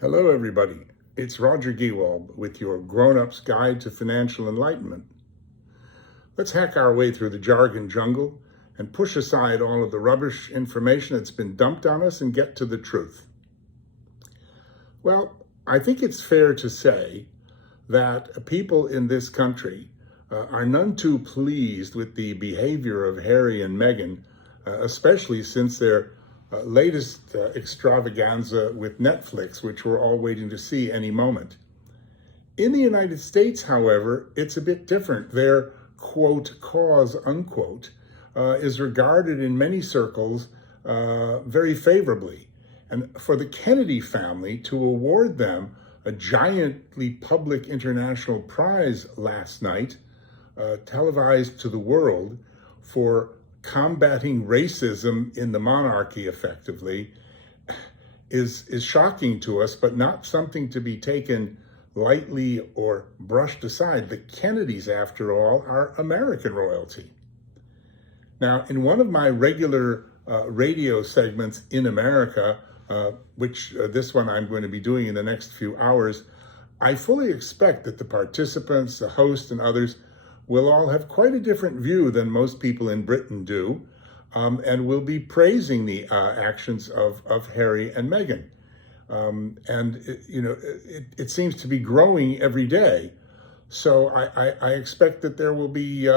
Hello, everybody. It's Roger Gewald with your Grown-Up's Guide to Financial Enlightenment. Let's hack our way through the jargon jungle and push aside all of the rubbish information that's been dumped on us and get to the truth. Well, I think it's fair to say that people in this country are none too pleased with the behavior of Harry and Meghan, especially since their latest extravaganza with Netflix, which we're all waiting to see any moment. In the United States, however, it's a bit different. Their, quote, cause, unquote, is regarded in many circles very favorably. And for the Kennedy family to award them a giantly public international prize last night, televised to the world, for combating racism in the monarchy effectively, is shocking to us, but not something to be taken lightly or brushed aside. The Kennedys, after all, are American royalty. Now, in one of my regular radio segments in America, which this one I'm going to be doing in the next few hours, I fully expect that the participants, the host, and others will all have quite a different view than most people in Britain do, and will be praising the actions of Harry and Meghan. It seems to be growing every day. So I expect that there will be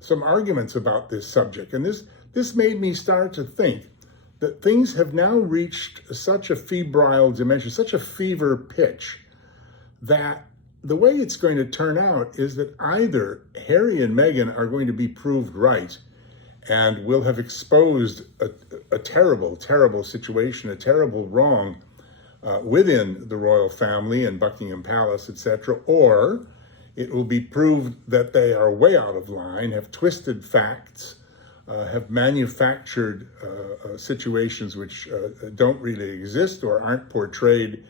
some arguments about this subject. And this made me start to think that things have now reached such a febrile dimension, such a fever pitch, that the way it's going to turn out is that either Harry and Meghan are going to be proved right and will have exposed a terrible, terrible situation, a terrible wrong within the royal family and Buckingham Palace, etc., or it will be proved that they are way out of line, have twisted facts, have manufactured situations which don't really exist or aren't portrayed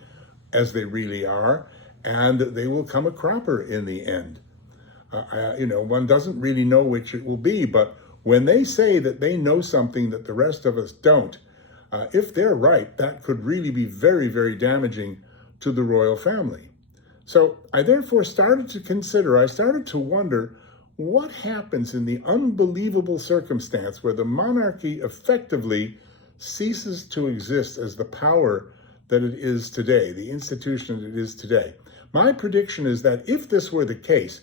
as they really are, and they will come a cropper in the end. One doesn't really know which it will be, but when they say that they know something that the rest of us don't, if they're right, that could really be very, very damaging to the royal family. So I therefore started to wonder what happens in the unbelievable circumstance where the monarchy effectively ceases to exist as the power that it is today, the institution that it is today. My prediction is that if this were the case,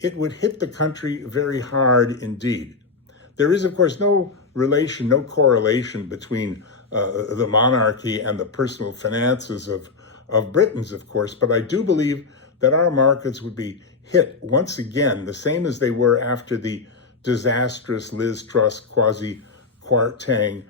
it would hit the country very hard indeed. There is, of course, no relation, no correlation between the monarchy and the personal finances of Britons, of course, but I do believe that our markets would be hit once again, the same as they were after the disastrous Liz Truss, Kwasi Kwarteng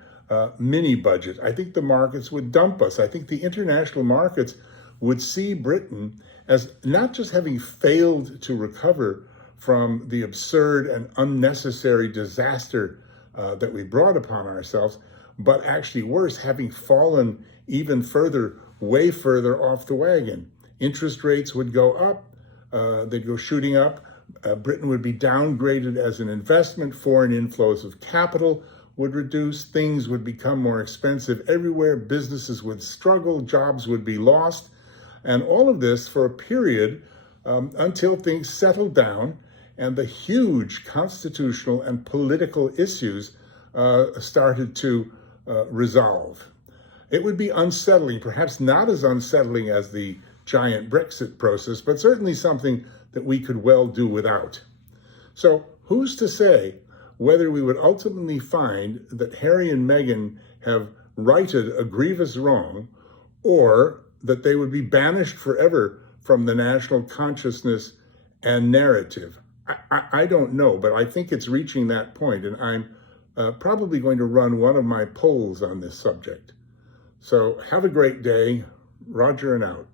mini budget. I think the markets would dump us. I think the international markets would see Britain as not just having failed to recover from the absurd and unnecessary disaster that we brought upon ourselves, but actually worse, having fallen even further, way further off the wagon. Interest rates would go up, they'd go shooting up. Britain would be downgraded as an investment. Foreign inflows of capital would reduce. Things would become more expensive everywhere. Businesses would struggle. Jobs would be lost. And all of this for a period until things settled down and the huge constitutional and political issues started to resolve. It would be unsettling, perhaps not as unsettling as the giant Brexit process, but certainly something that we could well do without. So who's to say whether we would ultimately find that Harry and Meghan have righted a grievous wrong, or that they would be banished forever from the national consciousness and narrative? I don't know, but I think it's reaching that point, and I'm probably going to run one of my polls on this subject. So have a great day. Roger and out.